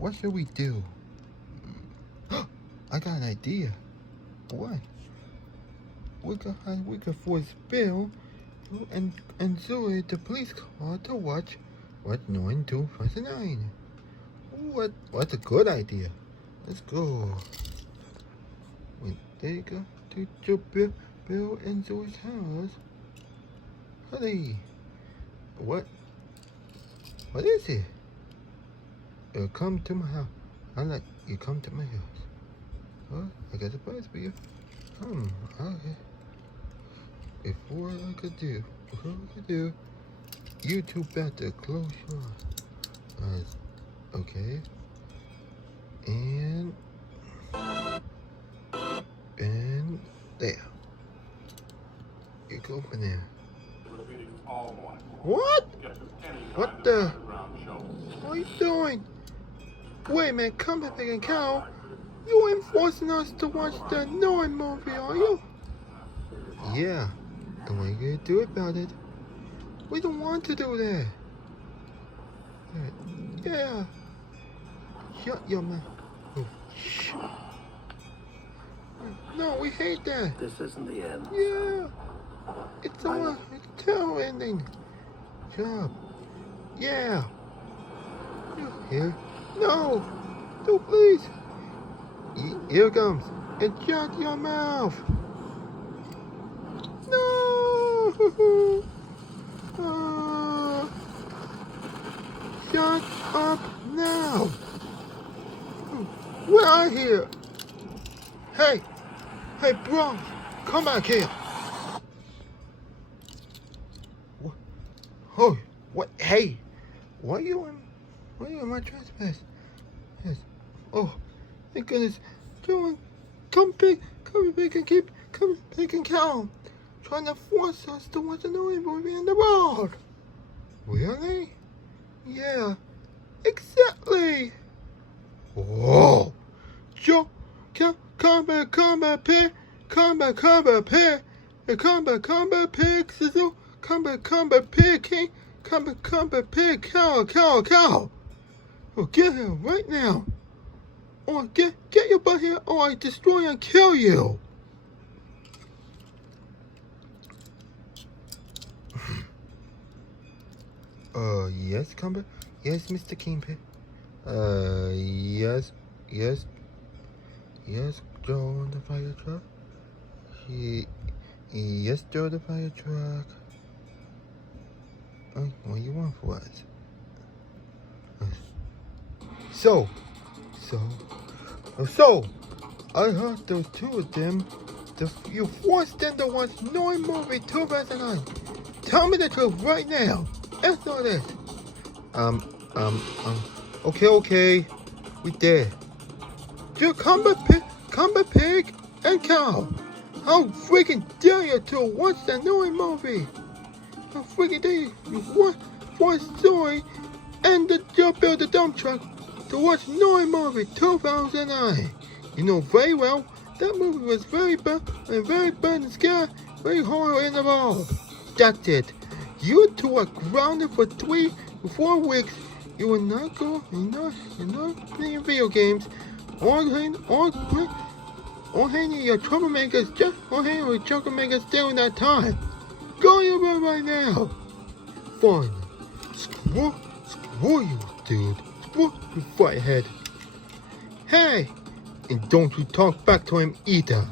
What should we do? I got an idea. What? We could force Bill and Zoey the police car to watch what 9-2009. What's a good idea? Let's go. When they go to Bill and Zoey's house. Honey, what is it? Come to my house. I like you come to my house. Oh, I got a prize for you. Come, okay. Before I could do, you two better close your eyes. Okay. And there. You go for there. What? What the? What are you doing? Wait, man, come back and cow. You ain't forcing us to watch the Noah movie, are you? Yeah. And what are you gonna do about it? We don't want to do that. Yeah. Shut your mouth. Oh, shh. No, we hate that. This isn't the end. Yeah. It's a terrible ending. Job. Yeah. You here? No. No, please. Here it comes. And shut your mouth. No. Shut up now. We're out here. Hey, bro, come back here. What? Oh, what? Hey, why are you in my trespass? Yes. Oh, thank goodness. Joey, come pick and cow. Trying to force us to watch a new movie in the road. Really? Yeah, exactly. Whoa. Joe, come back, pig, sizzle, come back, pig, king, come back, pig, cow. Oh, get here right now. Or get your butt here, or I destroy and kill you. Yes, Cumber? Yes, Mr. Kingpin. Yes, Joe the fire truck. Yes, Joe the fire truck. Oh, what do you want for us? So, I heard those two of them. You forced them to watch no movie 2009. Tell me the truth right now. That's all this. Okay. We did. You come back, pig and cow. How freaking dare you to watch the new movie? How freaking dare you force Zoey and the Joe build the dump truck to watch new movie 2009. You know very well that movie was very bad and scary, very horror in the ball. That's it. You two are grounded for 3 to 4 weeks. You will not go. You're not playing video games. Or hanging your troublemakers. Or hanging with troublemakers during that time. Go your room right now. Fine. Screw you, dude. Screw you, fighthead. Hey, and don't you talk back to him either.